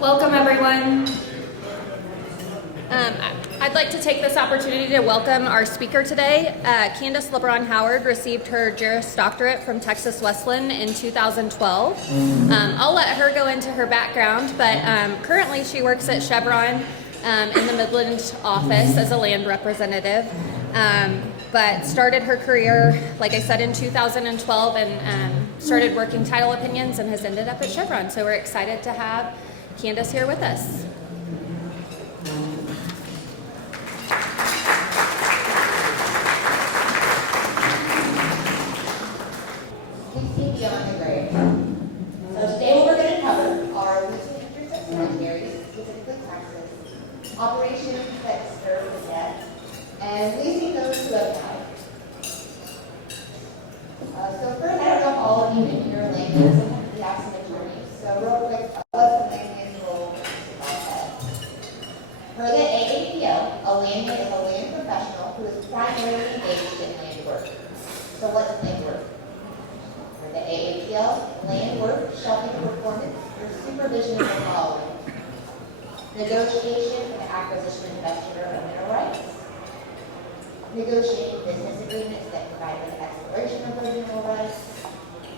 Welcome, everyone. I'd like to take this opportunity to welcome our speaker today. Candace LeBron Howard received her Juris Doctorate from Texas Wesleyan in 2012. I'll let her go into her background, but currently she works at Chevron in the Midland office as a land representative, but started her career, like I said, in 2012 and started working title opinions and has ended up at Chevron. So we're excited to have Candace here with us. Beyond the grave. So today what we're going to cover are losing interest of cemeteries, specifically taxes, operations that serve the dead, and leasing those who have died. So first, I don't know if all of you in your language, sometimes we have some attorneys. So real quick, what's the landman's role about that? For the AAPL, a landman is a land professional who is primarily engaged in land work. So what's land work? The AAPL, land work shall be performance or supervision of the following: negotiation for the acquisition and investiture of mineral rights, negotiating business agreements that provide for the exploration of those mineral rights,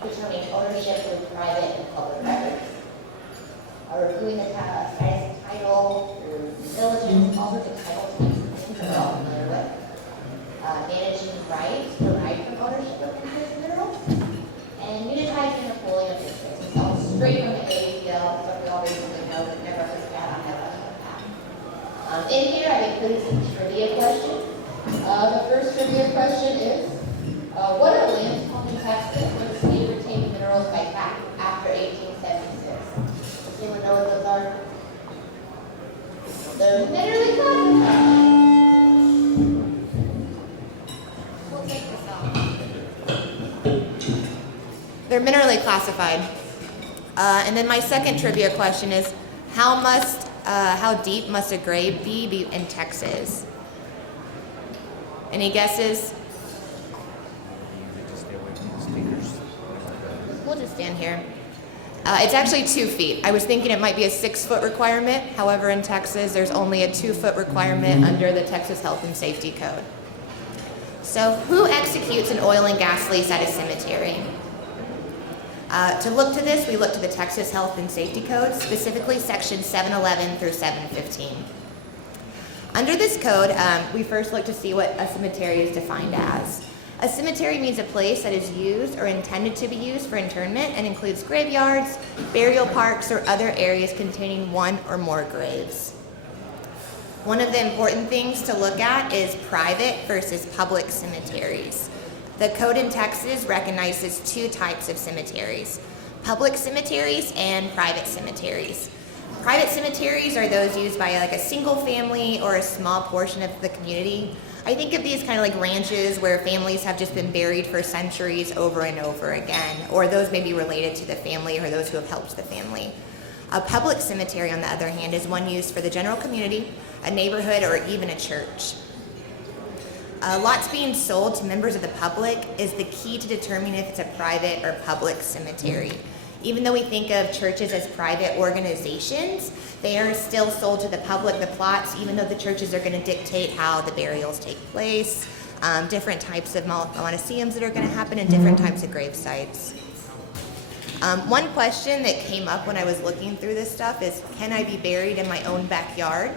determining ownership with private and public records, reviewing the status of title through due diligence, all sorts of title things that we're all familiar with, managing rights derived from ownership of these minerals, and unitizing the pooling of interest. It's all straight from the AAPL, so we all basically know that never has bad on that. In here, I've included some trivia questions. The first trivia question is, what are lands held in Texas where the state retained minerals by fact after 1876? Does anyone know what those are? They're minerally classified. We'll take this off. They're minerally classified. And then my second trivia question is, how deep must a grave be in Texas? Any guesses? We'll just stand here. It's actually 2 feet. I was thinking it might be a 6-foot requirement. However, in Texas, there's only a 2-foot requirement under the Texas Health and Safety Code. So who executes an oil and gas lease at a cemetery? To look to this, we look to the Texas Health and Safety Code, specifically Section 711 through 715. Under this code, we first look to see what a cemetery is defined as. A cemetery means a place that is used or intended to be used for internment and includes graveyards, burial parks, or other areas containing one or more graves. One of the important things to look at is private versus public cemeteries. The code in Texas recognizes 2 types of cemeteries: public cemeteries and private cemeteries. Private cemeteries are those used by like a single family or a small portion of the community. I think of these kind of like ranches where families have just been buried for centuries over and over again, or those may be related to the family or those who have helped the family. A public cemetery, on the other hand, is one used for the general community, a neighborhood, or even a church. Lots being sold to members of the public is the key to determining if it's a private or public cemetery. Even though we think of churches as private organizations, they are still sold to the public, the plots, even though the churches are going to dictate how the burials take place, different types of mausoleums that are going to happen, and different types of grave sites. One question that came up when I was looking through this stuff is, can I be buried in my own backyard?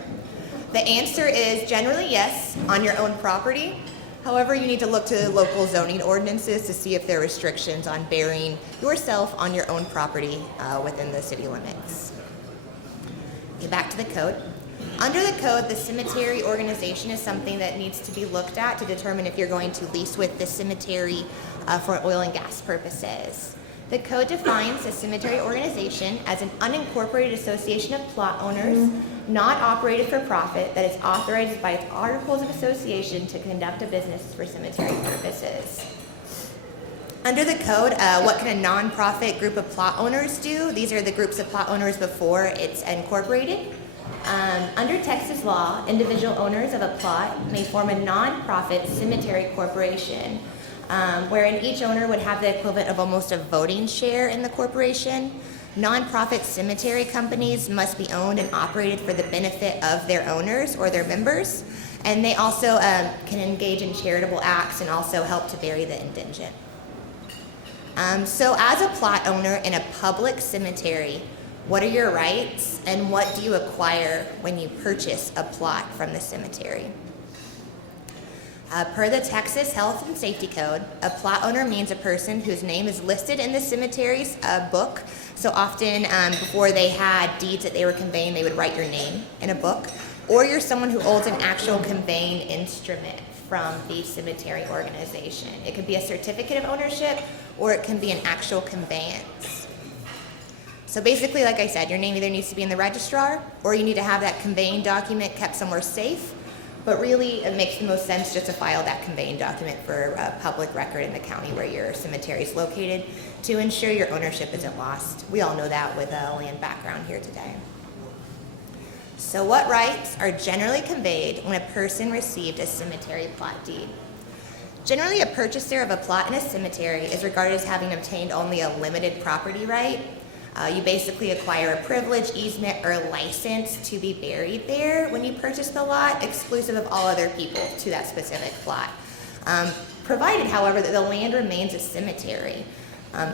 The answer is generally yes, on your own property. However, you need to look to local zoning ordinances to see if there are restrictions on burying yourself on your own property within the city limits. Okay, back to the code. Under the code, the cemetery organization is something that needs to be looked at to determine if you're going to lease with the cemetery for oil and gas purposes. The code defines a cemetery organization as an unincorporated association of plot owners, not operated for profit, that is authorized by its articles of association to conduct a business for cemetery purposes. Under the code, what can a nonprofit group of plot owners do? These are the groups of plot owners before it's incorporated. Under Texas law, individual owners of a plot may form a nonprofit cemetery corporation, wherein each owner would have the equivalent of almost a voting share in the corporation. Nonprofit cemetery companies must be owned and operated for the benefit of their owners or their members, and they also can engage in charitable acts and also help to bury the indigent. So as a plot owner in a public cemetery, what are your rights and what do you acquire when you purchase a plot from the cemetery? Per the Texas Health and Safety Code, a plot owner means a person whose name is listed in the cemetery's book. So often before they had deeds that they were conveying, they would write your name in a book. Or you're someone who holds an actual conveying instrument from the cemetery organization. It could be a certificate of ownership or it can be an actual conveyance. So basically, like I said, your name either needs to be in the registrar or you need to have that conveying document kept somewhere safe. But really, it makes the most sense just to file that conveying document for a public record in the county where your cemetery is located to ensure your ownership isn't lost. We all know that with a land background here today. So what rights are generally conveyed when a person received a cemetery plot deed? Generally, a purchaser of a plot in a cemetery is regarded as having obtained only a limited property right. You basically acquire a privilege, easement, or license to be buried there when you purchase the lot, exclusive of all other people to that specific plot. Provided, however, that the land remains a cemetery.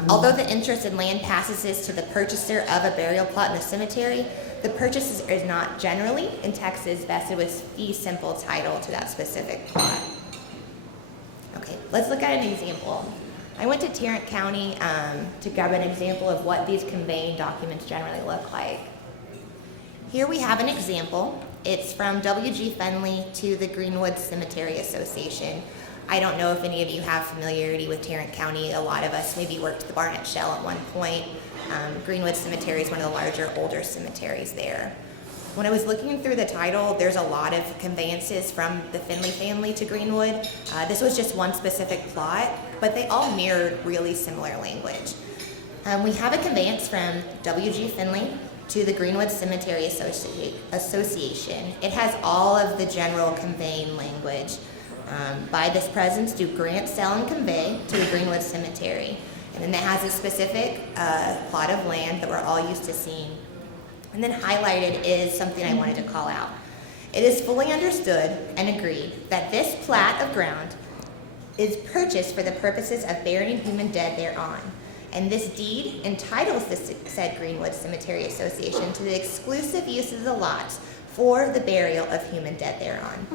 Although the interest in land passes to the purchaser of a burial plot in the cemetery, the purchase is not generally, in Texas, vested with fee simple title to that specific plot. Okay, let's look at an example. I went to Tarrant County to grab an example of what these conveying documents generally look like. Here we have an example. It's from W.G. Fenley to the Greenwood Cemetery Association. I don't know if any of you have familiarity with Tarrant County. A lot of us maybe worked at the Barnett Shell at one point. Greenwood Cemetery is one of the larger, older cemeteries there. When I was looking through the title, there's a lot of conveyances from the Finley family to Greenwood. This was just one specific plot, but they all mirrored really similar language. We have a conveyance from W.G. Finley to the Greenwood Cemetery Association. It has all of the general conveying language. By this presence, do grant, sell, and convey to the Greenwood Cemetery. And then it has a specific plot of land that we're all used to seeing. And then highlighted is something I wanted to call out. It is fully understood and agreed that this plat of ground is purchased for the purposes of burying human dead thereon. And this deed entitles the said Greenwood Cemetery Association to the exclusive use of the lots for the burial of human dead thereon.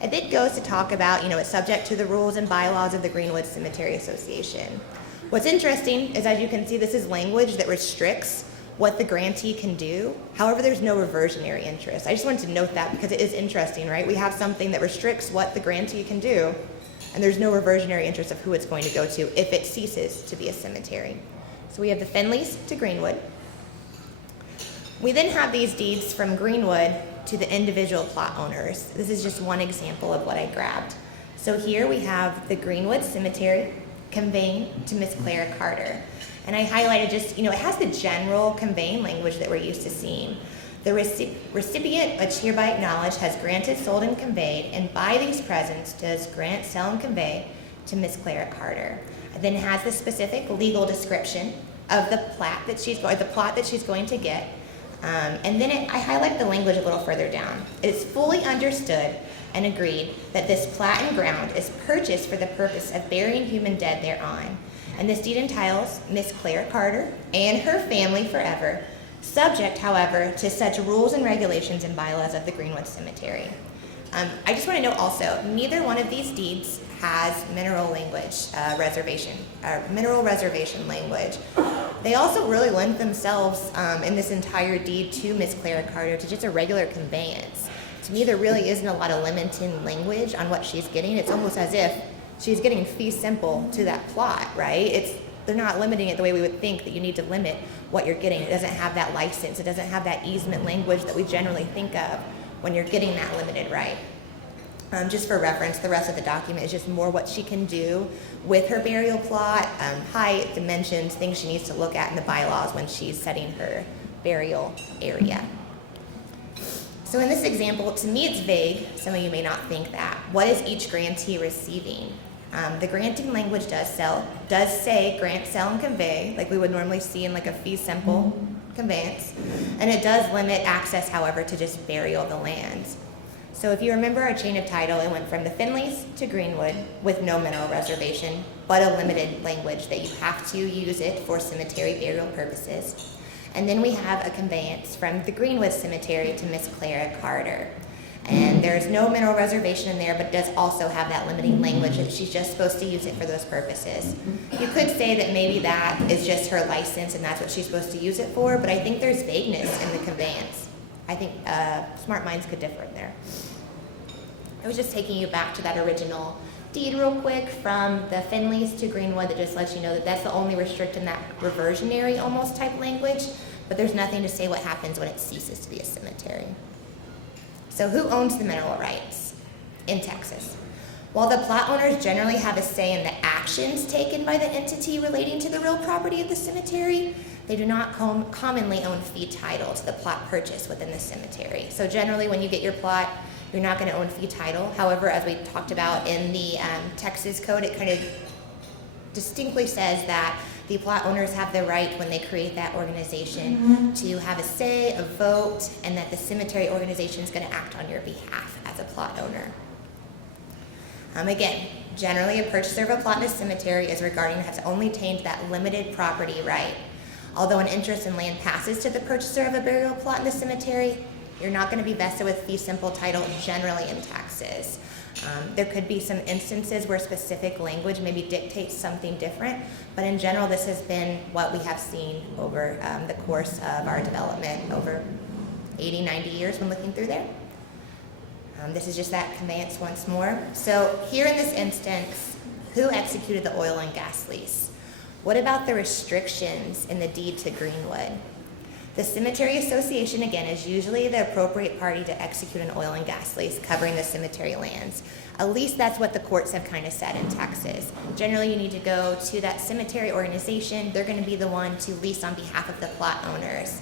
And it goes to talk about, it's subject to the rules and bylaws of the Greenwood Cemetery Association. What's interesting is, as you can see, this is language that restricts what the grantee can do. However, there's no reversionary interest. I just wanted to note that because it is interesting, right? We have something that restricts what the grantee can do, and there's no reversionary interest of who it's going to go to if it ceases to be a cemetery. So we have the Finleys to Greenwood. We then have these deeds from Greenwood to the individual plot owners. This is just one example of what I grabbed. So here we have the Greenwood Cemetery conveying to Miss Clara Carter. And I highlighted just, it has the general conveying language that we're used to seeing. The recipient, which hereby acknowledged, has granted, sold, and conveyed, and by these presents does grant, sell, and convey to Miss Clara Carter. And then it has the specific legal description of the plot that she's going to get. And then I highlight the language a little further down. It is fully understood and agreed that this plat and ground is purchased for the purpose of burying human dead thereon. And this deed entitles Miss Clara Carter and her family forever, subject, however, to such rules and regulations and bylaws of the Greenwood Cemetery. I just want to note also, neither one of these deeds has mineral reservation language. They also really lend themselves in this entire deed to Miss Clara Carter to just a regular conveyance. To me, there really isn't a lot of limiting language on what she's getting. It's almost as if she's getting fee simple to that plot, right? They're not limiting it the way we would think that you need to limit what you're getting. It doesn't have that license. It doesn't have that easement language that we generally think of when you're getting that limited right. Just for reference, the rest of the document is just more what she can do with her burial plot, height, dimensions, things she needs to look at in the bylaws when she's setting her burial area. So in this example, to me it's vague. Some of you may not think that. What is each grantee receiving? The granting language does say grant, sell, and convey, like we would normally see in like a fee simple conveyance, and it does limit access, however, to just burial the lands. So if you remember our chain of title, it went from the Finleys to Greenwood with no mineral reservation, but a limited language that you have to use it for cemetery burial purposes. And then we have a conveyance from the Greenwood Cemetery to Miss Clara Carter. And there's no mineral reservation in there, but it does also have that limiting language that she's just supposed to use it for those purposes. You could say that maybe that is just her license and that's what she's supposed to use it for, but I think there's vagueness in the conveyance. I think smart minds could differ there. I was just taking you back to that original deed real quick from the Finleys to Greenwood that just lets you know that that's the only restriction, that reversionary almost type language, but there's nothing to say what happens when it ceases to be a cemetery. So who owns the mineral rights in Texas? While the plot owners generally have a say in the actions taken by the entity relating to the real property of the cemetery, they do not commonly own fee title to the plot purchase within the cemetery. So generally when you get your plot, you're not going to own fee title. However, as we talked about in the Texas code, it kind of distinctly says that the plot owners have the right when they create that organization to have a say, a vote, and that the cemetery organization is going to act on your behalf as a plot owner. Again, generally a purchaser of a plot in a cemetery is regarding has only obtained that limited property right. Although an interest in land passes to the purchaser of a burial plot in the cemetery, you're not going to be vested with fee simple title generally in Texas. There could be some instances where specific language maybe dictates something different, but in general this has been what we have seen over the course of our development over 80, 90 years when looking through there. This is just that conveyance once more. So here in this instance, who executed the oil and gas lease? What about the restrictions in the deed to Greenwood? The Cemetery Association, again, is usually the appropriate party to execute an oil and gas lease covering the cemetery lands. At least that's what the courts have kind of said in Texas. Generally, you need to go to that cemetery organization. They're going to be the one to lease on behalf of the plot owners.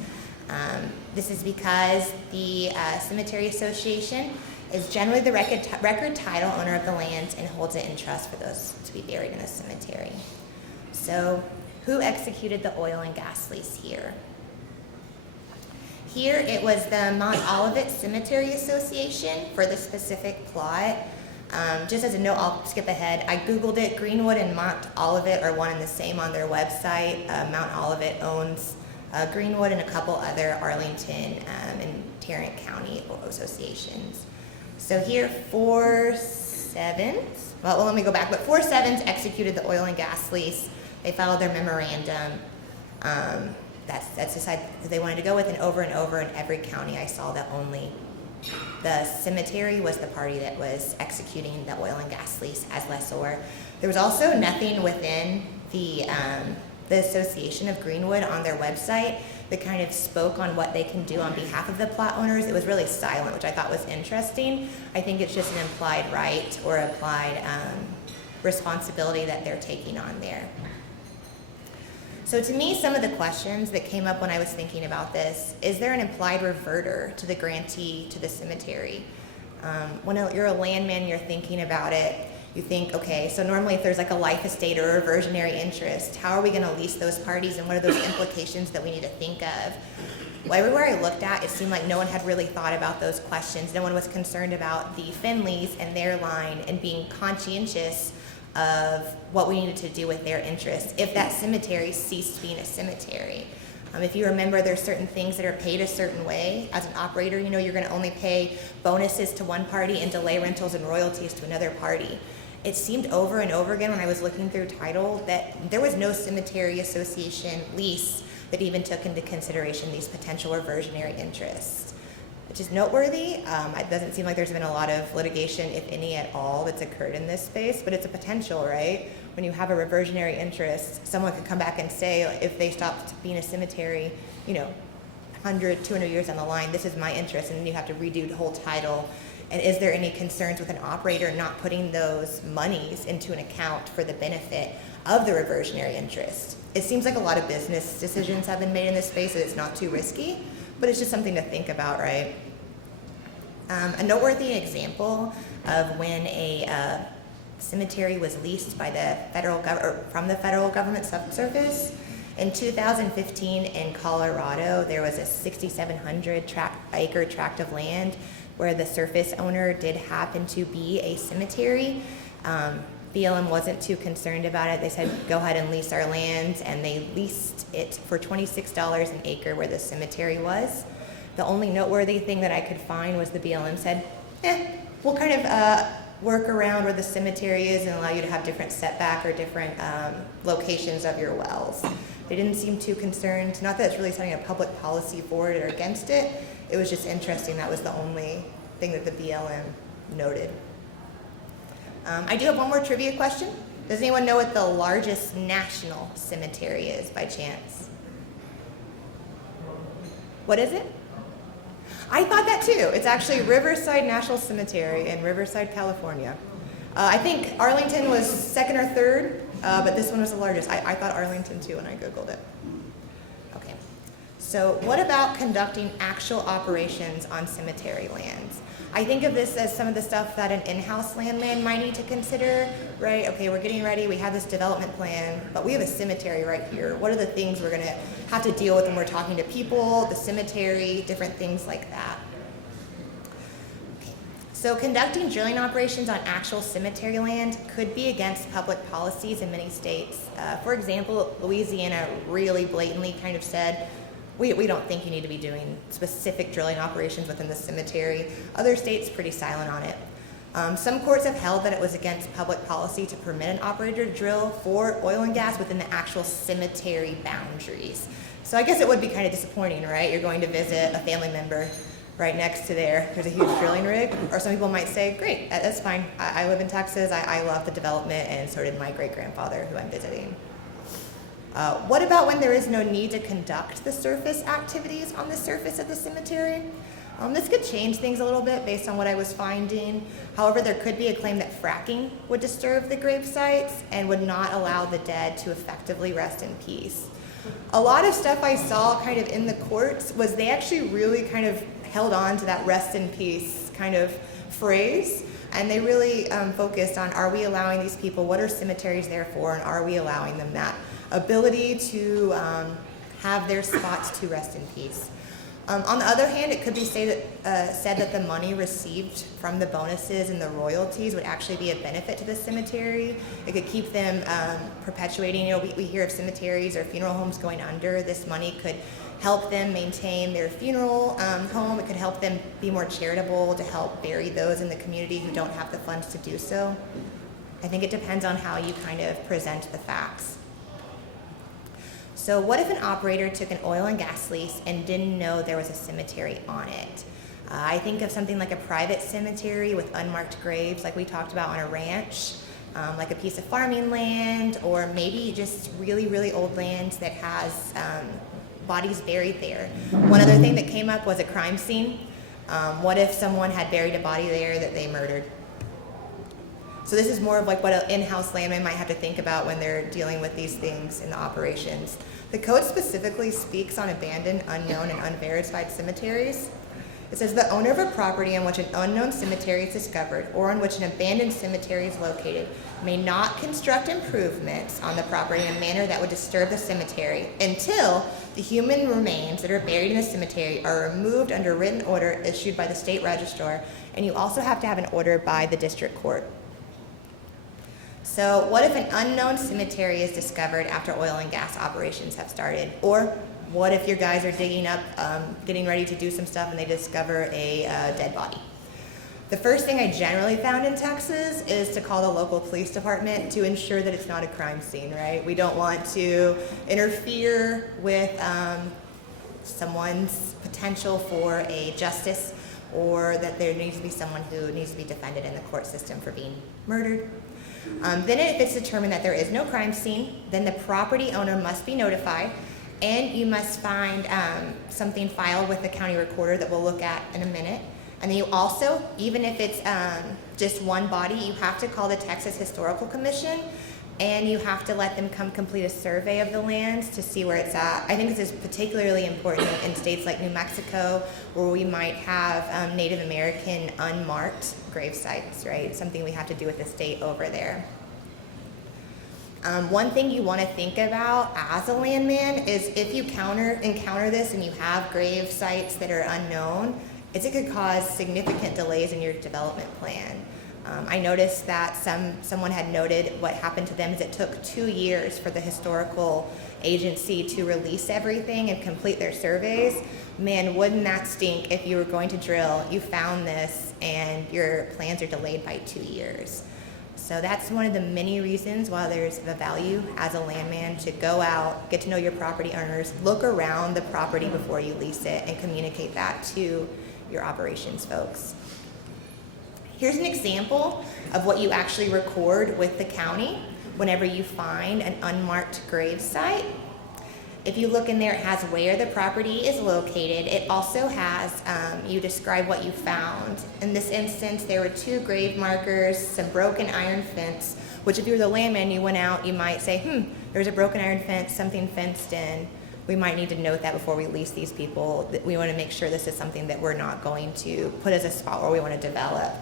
This is because the Cemetery Association is generally the record title owner of the lands and holds it in trust for those to be buried in the cemetery. So, who executed the oil and gas lease here? Here it was the Mount Olivet Cemetery Association for the specific plot. Just as a note, I'll skip ahead. I Googled it. Greenwood and Mount Olivet are one and the same on their website. Mount Olivet owns Greenwood and a couple other Arlington and Tarrant County associations. So here, 4/7, well, let me go back, but 4/7 executed the oil and gas lease. They filed their memorandum. That's the side that they wanted to go with, and over in every county I saw that only the cemetery was the party that was executing the oil and gas lease as lessor. There was also nothing within the Association of Greenwood on their website that kind of spoke on what they can do on behalf of the plot owners. It was really silent, which I thought was interesting. I think it's just an implied right or applied responsibility that they're taking on there. So to me, some of the questions that came up when I was thinking about this, is there an implied reverter to the grantee to the cemetery? When you're a landman, you're thinking about it, you think, okay, so normally if there's like a life estate or a reversionary interest, how are we gonna lease those parties and what are those implications that we need to think of? Well, everywhere I looked at, it seemed like no one had really thought about those questions. No one was concerned about the Finleys and their line and being conscientious of what we needed to do with their interests if that cemetery ceased being a cemetery. If you remember, there's certain things that are paid a certain way. As an operator, you know you're going to only pay bonuses to one party and delay rentals and royalties to another party. It seemed over and over again when I was looking through title that there was no cemetery association lease that even took into consideration these potential reversionary interests, which is noteworthy. It doesn't seem like there's been a lot of litigation, if any at all, that's occurred in this space, but it's a potential, right? When you have a reversionary interest, someone could come back and say, if they stopped being a cemetery, 100, 200 years down the line, this is my interest, and then you have to redo the whole title. And is there any concerns with an operator not putting those monies into an account for the benefit of the reversionary interest? It seems like a lot of business decisions have been made in this space, and it's not too risky, but it's just something to think about, right? A noteworthy example of when a cemetery was leased by the from the federal government subsurface. In 2015 in Colorado, there was a 6,700 acre tract of land where the surface owner did happen to be a cemetery. BLM wasn't too concerned about it. They said, go ahead and lease our land, and they leased it for $26 an acre where the cemetery was. The only noteworthy thing that I could find was the BLM said, we'll kind of work around where the cemetery is and allow you to have different setback or different locations of your wells. They didn't seem too concerned. Not that it's really setting a public policy for it or against it. It was just interesting. That was the only thing that the BLM noted. I do have one more trivia question. Does anyone know what the largest national cemetery is by chance? What is it? I thought that too. It's actually Riverside National Cemetery in Riverside, California. I think Arlington was second or third, but this one was the largest. I thought Arlington too when I Googled it. Okay. So what about conducting actual operations on cemetery lands? I think of this as some of the stuff that an in-house landman might need to consider, right? Okay, we're getting ready, we have this development plan, but we have a cemetery right here. What are the things we're gonna have to deal with when we're talking to people, the cemetery, different things like that? Okay. So conducting drilling operations on actual cemetery land could be against public policies in many states. For example, Louisiana really blatantly kind of said, we don't think you need to be doing specific drilling operations within the cemetery. Other states pretty silent on it. Some courts have held that it was against public policy to permit an operator to drill for oil and gas within the actual cemetery boundaries. So I guess it would be kind of disappointing, right? You're going to visit a family member right next to there's a huge drilling rig. Or some people might say, great, that's fine. I live in Texas, I love the development, and so did my great-grandfather who I'm visiting. What about when there is no need to conduct the surface activities on the surface of the cemetery? This could change things a little bit based on what I was finding. However, there could be a claim that fracking would disturb the grave sites and would not allow the dead to effectively rest in peace. A lot of stuff I saw kind of in the courts was they actually really kind of held on to that rest in peace kind of phrase. And they really focused on, are we allowing these people, what are cemeteries there for, and are we allowing them that ability to have their spots to rest in peace. On the other hand, it could be said that the money received from the bonuses and the royalties would actually be a benefit to the cemetery. It could keep them perpetuating. You know, we hear of cemeteries or funeral homes going under. This money could help them maintain their funeral home. It could help them be more charitable to help bury those in the community who don't have the funds to do so. I think it depends on how you kind of present the facts. So what if an operator took an oil and gas lease and didn't know there was a cemetery on it? I think of something like a private cemetery with unmarked graves, like we talked about on a ranch, like a piece of farming land, or maybe just really, really old land that has bodies buried there. One other thing that came up was a crime scene. What if someone had buried a body there that they murdered? So this is more of like what an in-house landman might have to think about when they're dealing with these things in the operations. The code specifically speaks on abandoned, unknown, and unverified cemeteries. It says the owner of a property in which an unknown cemetery is discovered or in which an abandoned cemetery is located may not construct improvements on the property in a manner that would disturb the cemetery until the human remains that are buried in the cemetery are removed under written order issued by the state registrar, and you also have to have an order by the district court. So what if an unknown cemetery is discovered after oil and gas operations have started? Or what if your guys are digging up, getting ready to do some stuff, and they discover a dead body? The first thing I generally found in Texas is to call the local police department to ensure that it's not a crime scene, right? We don't want to interfere with someone's potential for a justice, or that there needs to be someone who needs to be defended in the court system for being murdered. Then if it's determined that there is no crime scene, then the property owner must be notified, and you must find something filed with the county recorder that we'll look at in a minute. And then you also, even if it's just one body, you have to call the Texas Historical Commission and you have to let them come complete a survey of the land to see where it's at. I think this is particularly important in states like New Mexico, where we might have Native American unmarked grave sites, right? Something we have to do with the state over there. One thing you want to think about as a landman is if you encounter this and you have grave sites that are unknown, it could cause significant delays in your development plan. I noticed that someone had noted what happened to them is it took 2 years for the historical agency to release everything and complete their surveys. Man, wouldn't that stink if you were going to drill, you found this, and your plans are delayed by 2 years. So that's one of the many reasons why there's a value as a landman to go out, get to know your property owners, look around the property before you lease it, and communicate that to your operations folks. Here's an example of what you actually record with the county whenever you find an unmarked grave site. If you look in there, it has where the property is located. It also has, you describe what you found. In this instance, there were 2 grave markers, some broken iron fence, which if you were the landman, you went out, you might say, there's a broken iron fence, something fenced in. We might need to note that before we lease these people, that we want to make sure this is something that we're not going to put as a spot where we want to develop.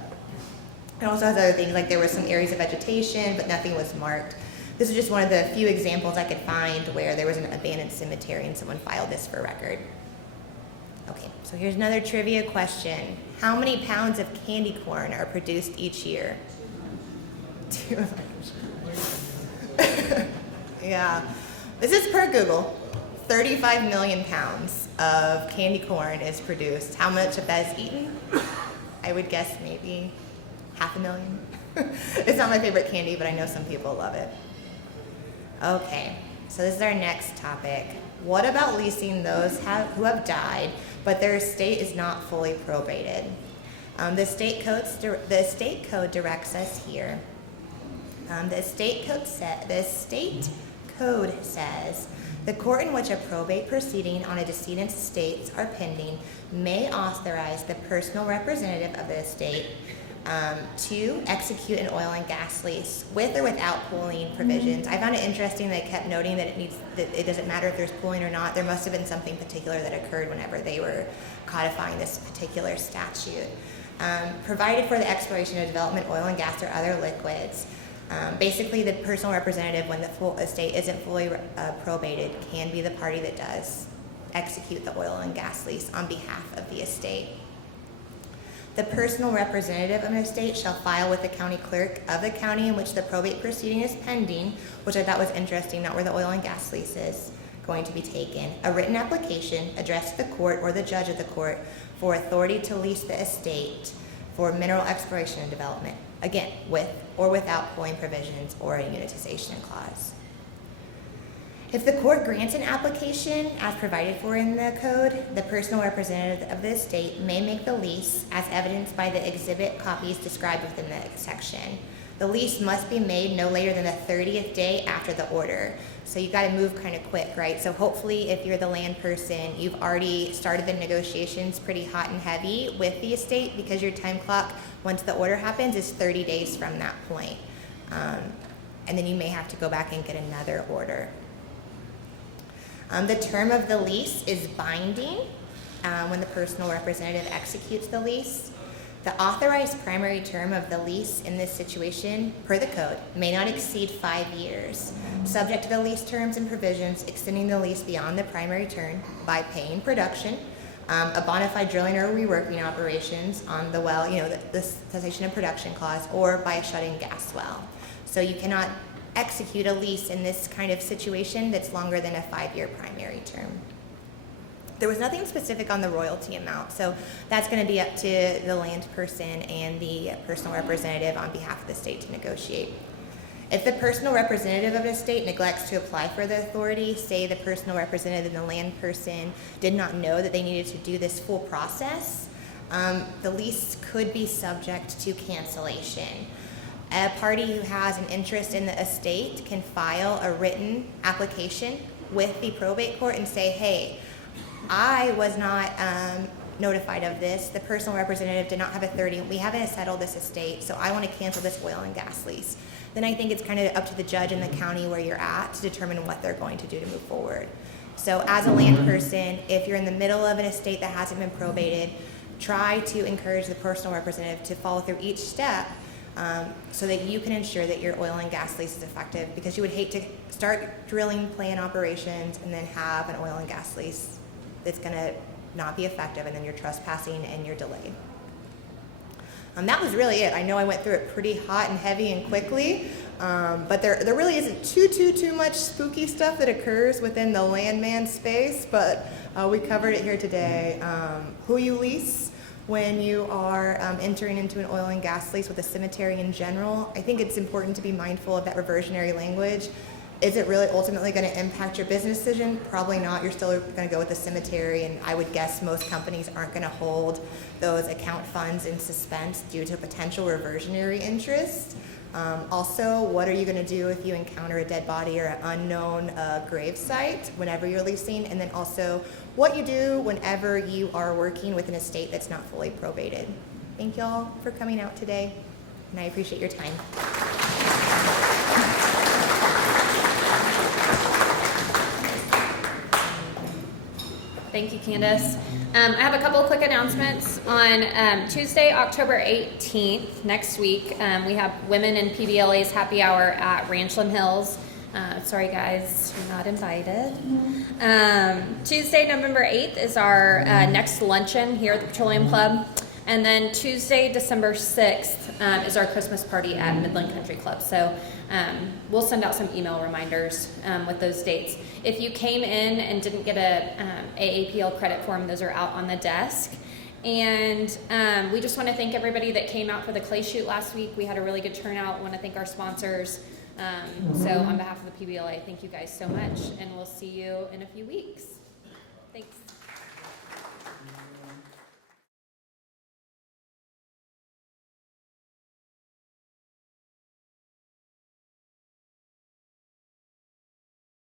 It also has other things, like there were some areas of vegetation, but nothing was marked. This is just one of the few examples I could find where there was an abandoned cemetery and someone filed this for record. Okay, so here's another trivia question. How many pounds of candy corn are produced each year? 200. Yeah, this is per Google. 35 million pounds of candy corn is produced. How much of that is eaten? I would guess maybe 500,000. It's not my favorite candy, but I know some people love it. Okay, so this is our next topic. What about leasing those who have died, but their estate is not fully probated? The estate code directs us here. The estate code says, the court in which a probate proceeding on a decedent's estates are pending may authorize the personal representative of the estate to execute an oil and gas lease with or without pooling provisions. I found it interesting they kept noting that it doesn't matter if there's pooling or not. There must have been something particular that occurred whenever they were codifying this particular statute. Provided for the exploration of development, oil and gas or other liquids. Basically, the personal representative, when the full estate isn't fully probated, can be the party that does execute the oil and gas lease on behalf of the estate. The personal representative of an estate shall file with the county clerk of the county in which the probate proceeding is pending, which I thought was interesting, not where the oil and gas lease is going to be taken, a written application addressed to the court or the judge of the court for authority to lease the estate for mineral exploration and development, again, with or without pooling provisions or a unitization clause. If the court grants an application as provided for in the code, the personal representative of the estate may make the lease as evidenced by the exhibit copies described within the section. The lease must be made no later than the 30th day after the order. So you got to move kind of quick, right? So hopefully if you're the land person, you've already started the negotiations pretty hot and heavy with the estate, because your time clock, once the order happens, is 30 days from that point. And then you may have to go back and get another order. The term of the lease is binding when the personal representative executes the lease. The authorized primary term of the lease in this situation, per the code, may not exceed 5 years, subject to the lease terms and provisions extending the lease beyond the primary term by paying production, a bona fide drilling or reworking operations on the well, the cessation of production clause, or by a shut-in gas well. So you cannot execute a lease in this kind of situation that's longer than a 5-year primary term. There was nothing specific on the royalty amount, so that's going to be up to the land person and the personal representative on behalf of the state to negotiate. If the personal representative of a state neglects to apply for the authority, say the personal representative and the land person did not know that they needed to do this full process, the lease could be subject to cancellation. A party who has an interest in the estate can file a written application with the probate court and say, hey, I was not notified of this. The personal representative did not have authority. We haven't settled this estate, so I want to cancel this oil and gas lease. Then I think it's kind of up to the judge in the county where you're at to determine what they're going to do to move forward. So as a land person, if you're in the middle of an estate that hasn't been probated, try to encourage the personal representative to follow through each step so that you can ensure that your oil and gas lease is effective, because you would hate to start drilling plan operations and then have an oil and gas lease that's going to not be effective, and then you're trespassing and you're delayed. That was really it. I know I went through it pretty hot and heavy and quickly, but there really isn't too much spooky stuff that occurs within the landman space, but we covered it here today. Who you lease when you are entering into an oil and gas lease with a cemetery in general. I think it's important to be mindful of that reversionary language. Is it really ultimately going to impact your business decision? Probably not. You're still going to go with the cemetery, and I would guess most companies aren't going to hold those account funds in suspense due to potential reversionary interest. Also, what are you going to do if you encounter a dead body or an unknown grave site whenever you're leasing? And then also, what you do whenever you are working with an estate that's not fully probated. Thank y'all for coming out today, and I appreciate your time. Thank you, Candace. I have a couple of quick announcements. On Tuesday, October 18th, next week, we have Women in PBLA's Happy Hour at Ranchland Hills. Sorry, guys, you're not invited. Tuesday, November 8th is our next luncheon here at the Petroleum Club. And then Tuesday, December 6th is our Christmas party at Midland Country Club. So we'll send out some email reminders with those dates. If you came in and didn't get a AAPL credit form, those are out on the desk. And we just want to thank everybody that came out for the clay shoot last week. We had a really good turnout. We want to thank our sponsors. So on behalf of the PBLA, thank you guys so much. And we'll see you in a few weeks. Thanks.